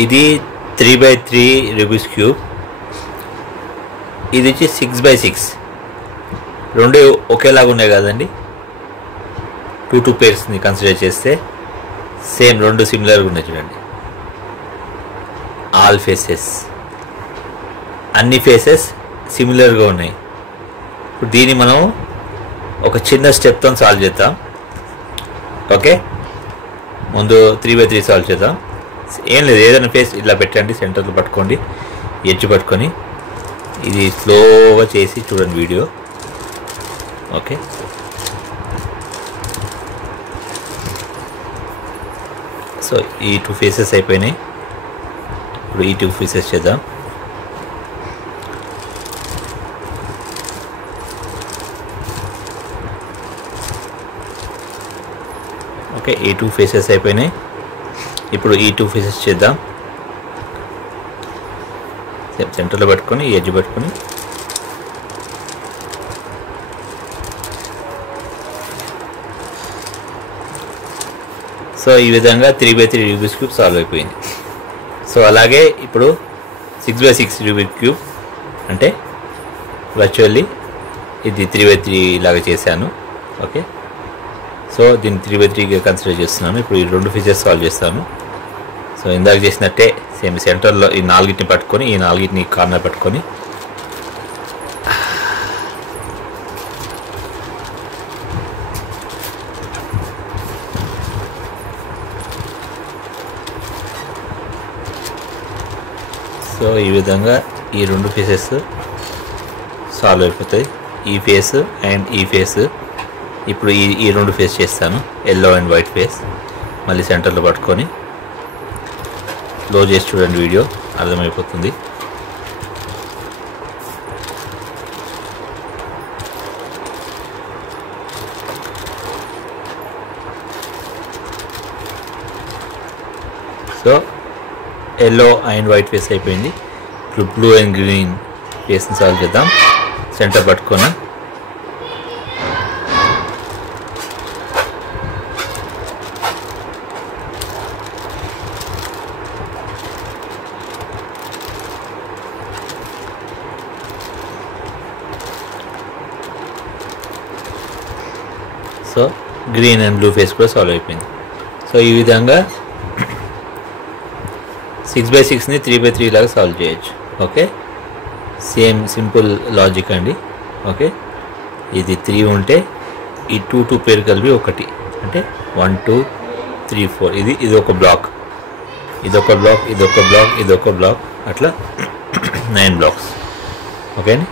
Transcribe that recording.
ఇది 3x3 Rubik's cube, ఇది వచ్చి 6x6. రెండు ఒకేలాగా ఉన్నాయి కదండి. 2 పేర్స్ని కన్సిడర్ చేస్తే సేమ్ రెండు సిమిలర్గా ఉన్నాయి చూడండి. ఆల్ ఫేసెస్, అన్ని ఫేసెస్ సిమిలర్గా ఉన్నాయి. ఇప్పుడు దీన్ని మనం ఒక చిన్న స్టెప్తో సాల్వ్ చేద్దాం. ఓకే, ముందు 3x3 సాల్వ్ చేద్దాం. ఏం లేదు, ఏదైనా ఫేస్ ఇలా పెట్టండి, సెంటర్లో పట్టుకోండి, ఎడ్జ్ పట్టుకొని ఇది స్లోగా చేసి చూడండి వీడియో. ఓకే, సో ఈ 2 ఫేసెస్ అయిపోయినాయి. ఇప్పుడు ఈ 2 ఫేసెస్ చేద్దాం. ఓకే, ఈ 2 ఫేసెస్ అయిపోయినాయి. ఇప్పుడు ఈ 2 ఫేసెస్ చేద్దాం. సెంటర్లో పట్టుకొని ఎడ్జ్ పట్టుకొని సో ఈ విధంగా 3x3 రూబిక్స్ క్యూబ్ సాల్వ్ అయిపోయింది. సో అలాగే ఇప్పుడు 6x6 రూబిక్స్ క్యూబ్ అంటే వర్చువల్లీ ఇది 3x3 లాగా చేశాను. ఓకే, సో దీన్ని 3x3గా కన్సిడర్ చేస్తున్నాను. ఇప్పుడు ఈ 2 ఫీచర్స్ సాల్వ్ చేస్తాను. సో ఇందాక చేసినట్టే సేమ్ సెంటర్లో ఈ 4ని పట్టుకొని ఈ 4ని కార్నర్ పట్టుకొని సో ఈ విధంగా ఈ 2 ఫేసెస్ సాల్వ్ అయిపోతాయి. ఈ ఫేస్ అండ్ ఈ ఫేస్. ఇప్పుడు ఈ 2 ఫేస్ చేస్తాను, ఎల్లో అండ్ వైట్ ఫేస్. మళ్ళీ సెంటర్లో పట్టుకొని స్లో చేసి చూడండి, వీడియో అర్థమైపోతుంది. So yellow and white face అయిపోయింది. ఇప్పుడు బ్లూ అండ్ గ్రీన్ ఫేస్ని సాల్వ్ చేద్దాం. సెంటర్ పట్టుకొని so green and blue face కూడా సాల్వ్ అయిపోయింది. సో ఈ విధంగా 6x6ని 3x3 లాగా సాల్వ్ చేయొచ్చు. ఓకే, సేమ్ సింపుల్ లాజిక్ అండి. ఓకే, ఇది 3 ఉంటే ఈ 2 పేరు కలిపి 1 అంటే 1 2 3 4. ఇది ఒక బ్లాక్, ఇదొక బ్లాక్, ఇదొక బ్లాక్, ఇదొక బ్లాక్, అట్లా 9 బ్లాక్స్. ఓకే అండి.